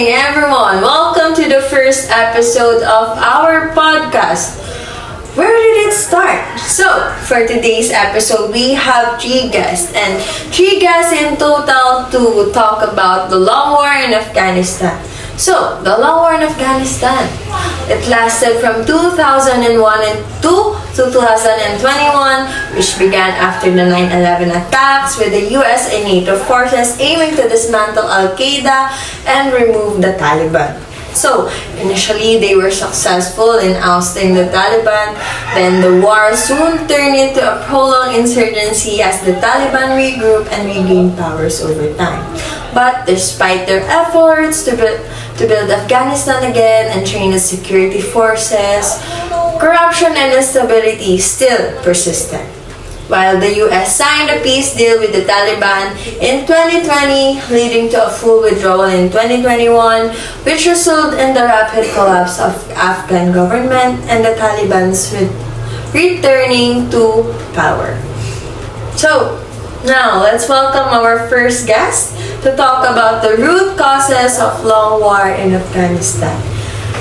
morning, everyone. Welcome to the first episode of our podcast. Where did it start? So, for today's episode, we have three guests in total to talk about the long war in Afghanistan. So, the long war in Afghanistan, it lasted from 2001 to 2021, which began after the 9/11 attacks with the US and NATO forces aiming to dismantle Al-Qaeda and remove the Taliban. So, initially, they were successful in ousting the Taliban. Then the war soon turned into a prolonged insurgency as the Taliban regrouped and regained powers over time. But despite their efforts to build Afghanistan again and train its security forces, corruption and instability still persisted. While the US signed a peace deal with the Taliban in 2020, leading to a full withdrawal in 2021, which resulted in the rapid collapse of Afghan government and the Taliban's returning to power. So, now let's welcome our first guest to talk about the root causes of long war in Afghanistan.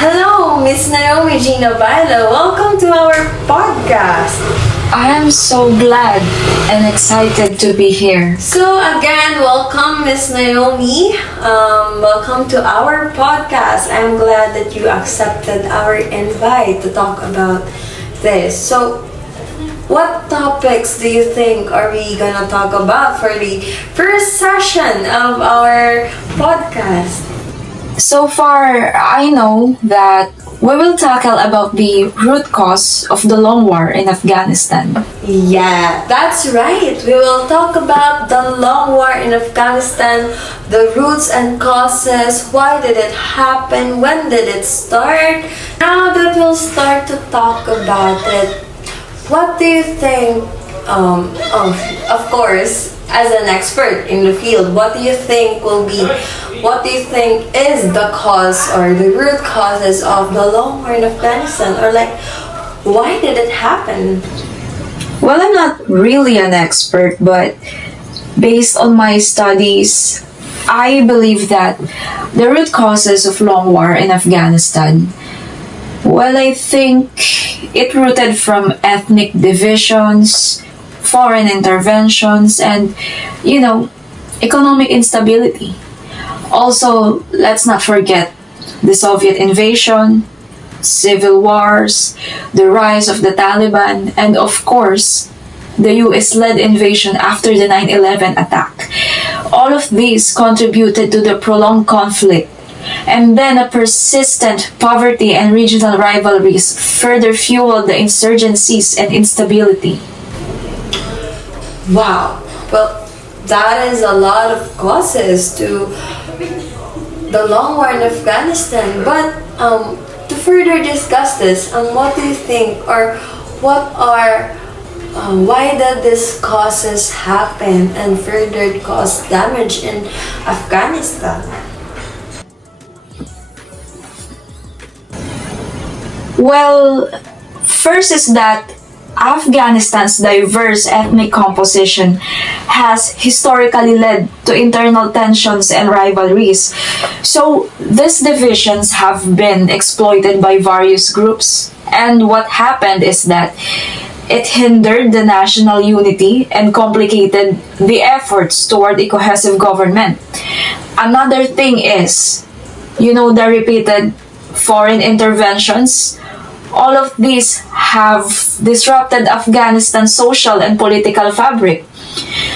Hello, Miss Naomi Gina Baila. Welcome to our podcast. I am so glad and excited to be here. So again, welcome Miss Naomi. Welcome to our podcast. I'm glad that you accepted our invite to talk about this. So what topics do you think are we gonna talk about for the first session of our podcast? So far, I know that we will tackle about the root cause of the long war in Afghanistan. Yeah, that's right. We will talk about the long war in Afghanistan, the roots and causes, why did it happen, when did it start. Now that we'll start to talk about it, what do you think, of course, as an expert in the field, what do you think is the cause or the root causes of the long war in Afghanistan? Or like, why did it happen? Well, I'm not really an expert, but based on my studies, I believe that the root causes of long war in Afghanistan, well, I think it rooted from ethnic divisions, foreign interventions, and, economic instability. Also, let's not forget the Soviet invasion, civil wars, the rise of the Taliban, and of course, the US-led invasion after the 9/11 attack. All of these contributed to the prolonged conflict, and then a persistent poverty and regional rivalries further fueled the insurgencies and instability. Wow. Well, that is a lot of causes to the long war in Afghanistan. But to further discuss this, what do you think, or why did these causes happen and further cause damage in Afghanistan? Well, first is that Afghanistan's diverse ethnic composition has historically led to internal tensions and rivalries. So, these divisions have been exploited by various groups, and what happened is that it hindered the national unity and complicated the efforts toward a cohesive government. Another thing is, the repeated foreign interventions. All of these have disrupted Afghanistan's social and political fabric.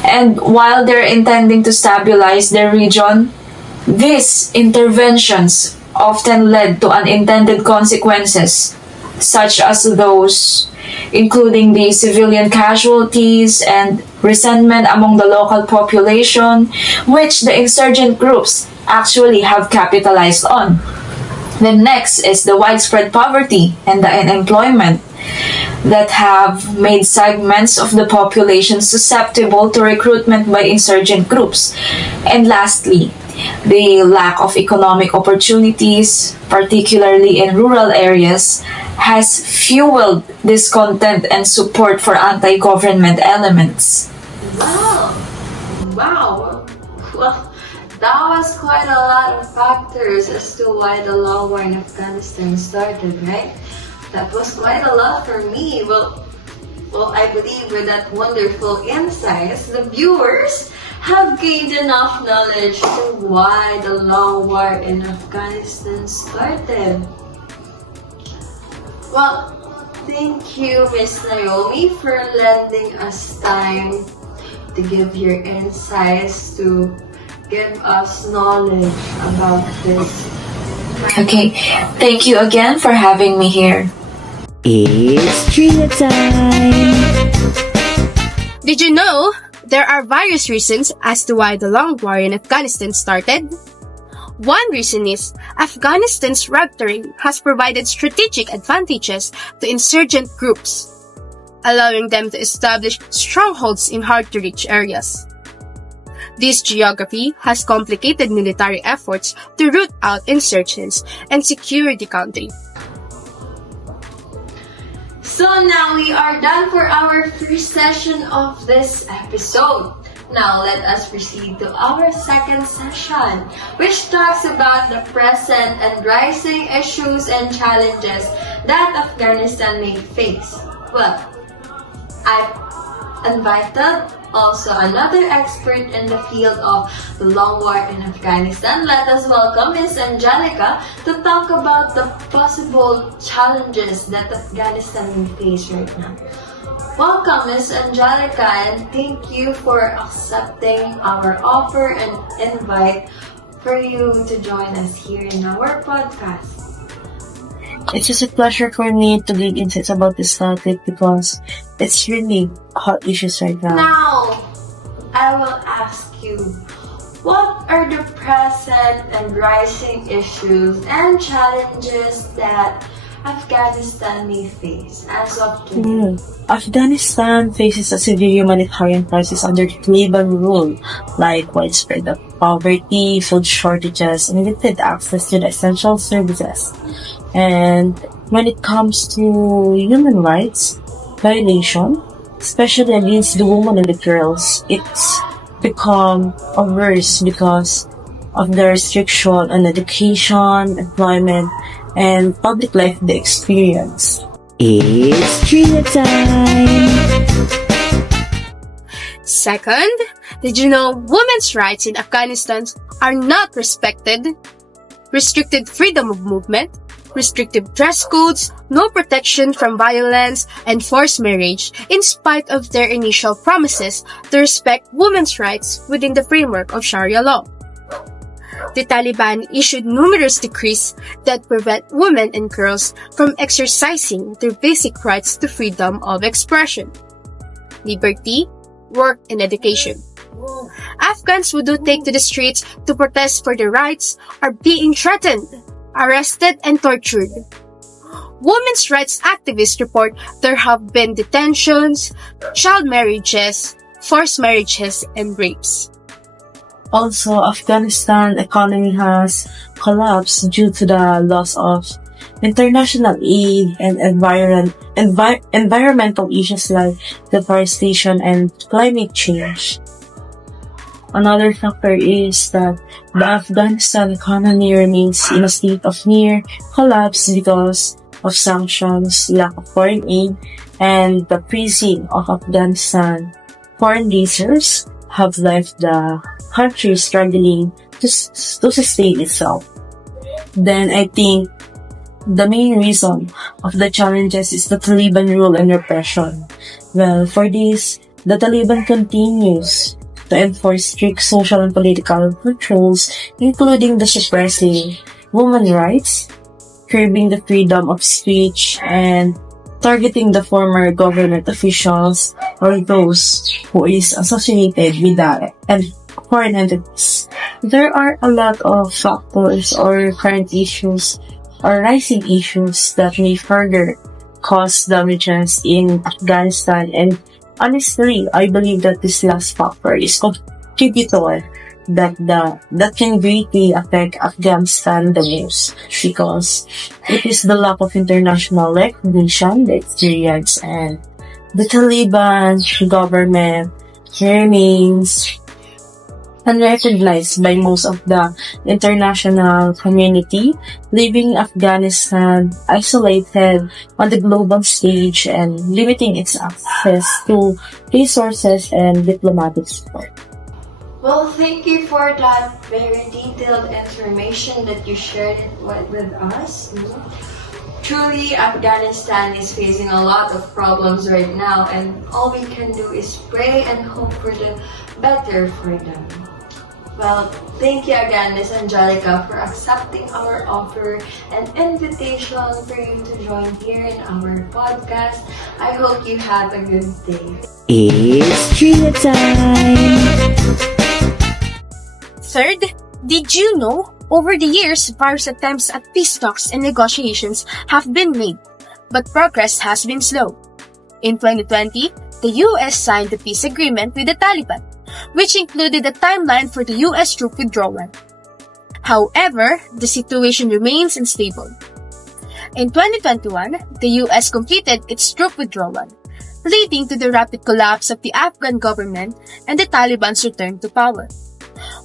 And while they're intending to stabilize their region, these interventions often led to unintended consequences, such as those including the civilian casualties and resentment among the local population, which the insurgent groups actually have capitalized on. Then next is the widespread poverty and the unemployment that have made segments of the population susceptible to recruitment by insurgent groups. And lastly, the lack of economic opportunities, particularly in rural areas, has fueled discontent and support for anti-government elements. Wow. Wow. Well, That was quite a lot of factors as to why the long war in Afghanistan started, right? That was quite a lot for me. Well, I believe with that wonderful insights, the viewers have gained enough knowledge to why the long war in Afghanistan started. Well, thank you, Miss Naomi, for lending us time to give your insights, to give us knowledge about this. Okay, thank you again for having me here. It's trivia time! Did you know there are various reasons as to why the long war in Afghanistan started? One reason is Afghanistan's rugged terrain has provided strategic advantages to insurgent groups, allowing them to establish strongholds in hard-to-reach areas. This geography has complicated military efforts to root out insurgents and secure the country. So now we are done for our first session of this episode. Now let us proceed to our second session, which talks about the present and rising issues and challenges that Afghanistan may face. Well, I've invited also another expert in the field of the long war in Afghanistan. Let us welcome Ms. Angelica to talk about the possible challenges that Afghanistan may face right now. Welcome, Ms. Angelica, and thank you for accepting our offer and invite for you to join us here in our podcast. It's just a pleasure for me to give insights about this topic because it's really hot issues right now. Now, I will ask you, what are the present and rising issues and challenges that Afghanistan may face as of today? Afghanistan faces a severe humanitarian crisis under Taliban rule, like widespread poverty, food shortages, and limited access to the essential services. And when it comes to human rights violation, especially against the women and the girls, it's become worse because of the restriction on education, employment, and public life they experience. It's trivia time! Second, did you know women's rights in Afghanistan are not respected? Restricted freedom of movement, restrictive dress codes, no protection from violence, and forced marriage in spite of their initial promises to respect women's rights within the framework of Sharia law. The Taliban issued numerous decrees that prevent women and girls from exercising their basic rights to freedom of expression, liberty, work, and education. Afghans who do take to the streets to protest for their rights are being threatened, arrested, and tortured. Women's rights activists report there have been detentions, child marriages, forced marriages, and rapes. Also, Afghanistan economy has collapsed due to the loss of international aid and environmental issues like deforestation and climate change. Another factor is that the Afghanistan economy remains in a state of near collapse because of sanctions, lack of foreign aid, and the freezing of Afghanistan. Foreign reserves have left the country struggling to sustain itself. Then I think the main reason of the challenges is the Taliban rule and repression. Well, for this, the Taliban continues to enforce strict social and political controls, including the suppressing women's rights, curbing the freedom of speech, and targeting the former government officials or those who is associated with the foreign entities. There are a lot of factors or current issues or rising issues that may further cause damages in Afghanistan, and honestly, I believe that this last factor is contributor that can greatly affect Afghanistan the most because it is the lack of international recognition, the experience, and the Taliban government remains unrecognized by most of the international community, leaving Afghanistan isolated on the global stage and limiting its access to resources and diplomatic support. Well, thank you for that very detailed information that you shared with us. Truly, Afghanistan is facing a lot of problems right now, and all we can do is pray and hope for the better for them. Well, thank you again, Miss Angelica, for accepting our offer and invitation for you to join here in our podcast. I hope you have a good day. It's trivia time! Third, did you know over the years various attempts at peace talks and negotiations have been made, but progress has been slow? In 2020, the US signed the peace agreement with the Taliban, which included a timeline for the US troop withdrawal. However, the situation remains unstable. In 2021, the US completed its troop withdrawal, leading to the rapid collapse of the Afghan government and the Taliban's return to power.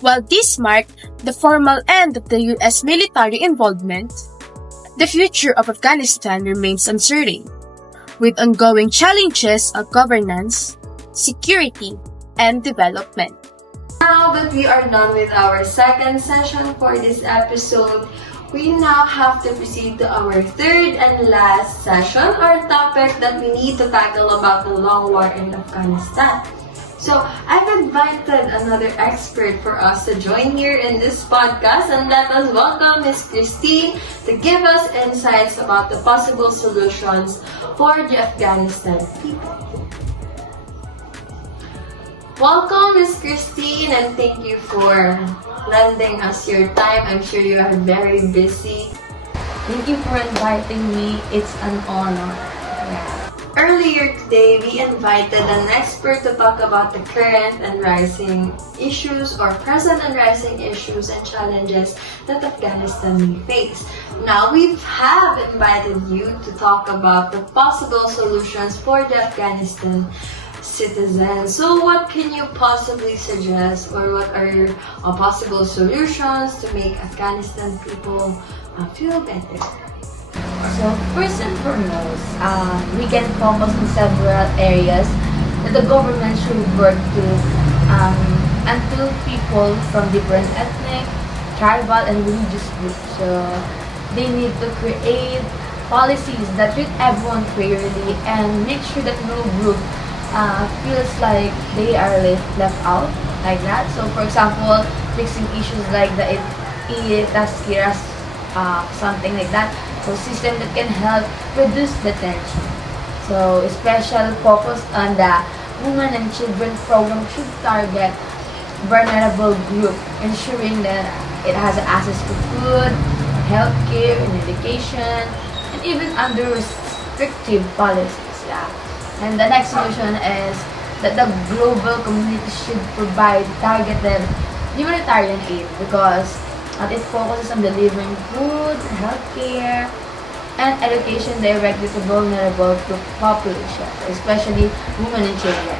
While this marked the formal end of the US military involvement, the future of Afghanistan remains uncertain, with ongoing challenges of governance, security, and development. Now that we are done with our second session for this episode, we now have to proceed to our third and last session, our topic that we need to tackle about the long war in Afghanistan. So, I've invited another expert for us to join here in this podcast, and let us welcome Ms. Christine to give us insights about the possible solutions for the Afghanistan people. Welcome, Ms. Christine, and thank you for lending us your time. I'm sure you are very busy. Thank you for inviting me. It's an honor. Earlier today, we invited an expert to talk about the current and rising issues or present and rising issues and challenges that Afghanistan may face. Now, we have invited you to talk about the possible solutions for the Afghanistan citizens. So what can you possibly suggest, or what are your possible solutions to make Afghanistan people feel better? So first and foremost, we can focus on several areas that the government should work to until people from different ethnic, tribal, and religious groups. So they need to create policies that treat everyone fairly and make sure that no group feels like they are left out like that. So for example, fixing issues like the taskiras, something like that. So system that can help reduce the tension. So special focus on the women and children program should target vulnerable group, ensuring that it has access to food, healthcare, and education, and even under restrictive policies. Yeah. And the next solution is that the global community should provide targeted humanitarian aid because it focuses on delivering food, healthcare, and education directly to vulnerable population, especially women and children.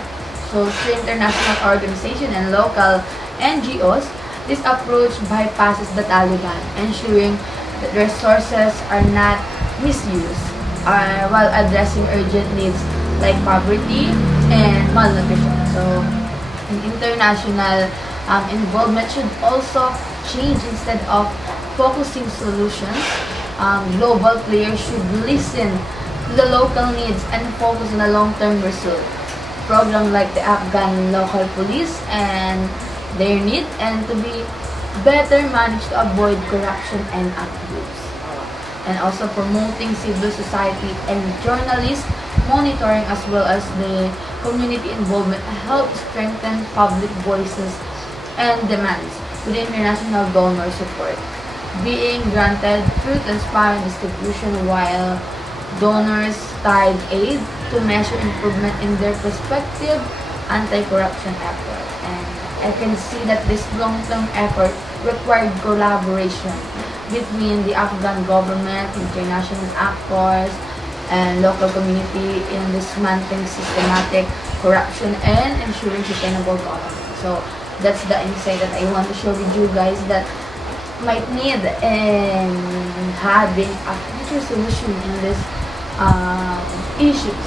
So through international organizations and local NGOs, this approach bypasses the Taliban, ensuring that resources are not misused while addressing urgent needs like poverty and malnutrition. So international involvement should also change. Instead of focusing solutions, global players should listen to the local needs and focus on a long-term result. Programs like the Afghan local police and their need and to be better managed to avoid corruption and abuse. And also promoting civil society and journalists monitoring as well as the community involvement help strengthen public voices and demands with international donor support being granted through transparent distribution while donors tied aid to measure improvement in their respective anti-corruption effort. And I can see that this long-term effort required collaboration between the Afghan government, international actors, and local community in dismantling systematic corruption and ensuring sustainable government. So That's the insight that I want to share with you guys that might need in having a future solution in this issues.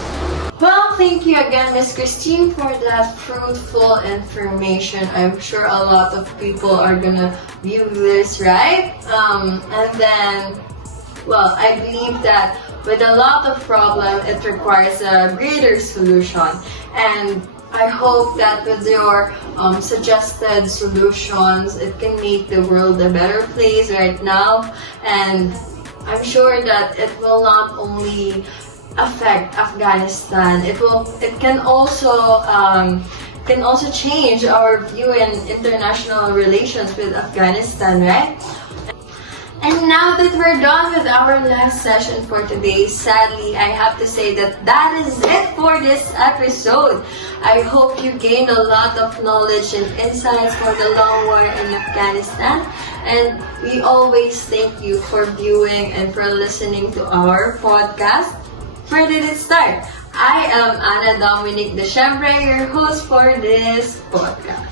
Well, thank you again, Miss Christine, for that fruitful information. I'm sure a lot of people are gonna view this, right? And then, well, I believe that with a lot of problem, it requires a greater solution. And I hope that with your suggested solutions, it can make the world a better place right now. And I'm sure that it will not only affect Afghanistan, it can also change our view in international relations with Afghanistan, right? And now that we're done with our last session for today, sadly, I have to say that is it for this episode. I hope you gained a lot of knowledge and insights for the long war in Afghanistan. And we always thank you for viewing and for listening to our podcast. Where did it start? I am Ana Dominic Deschambre, your host for this podcast.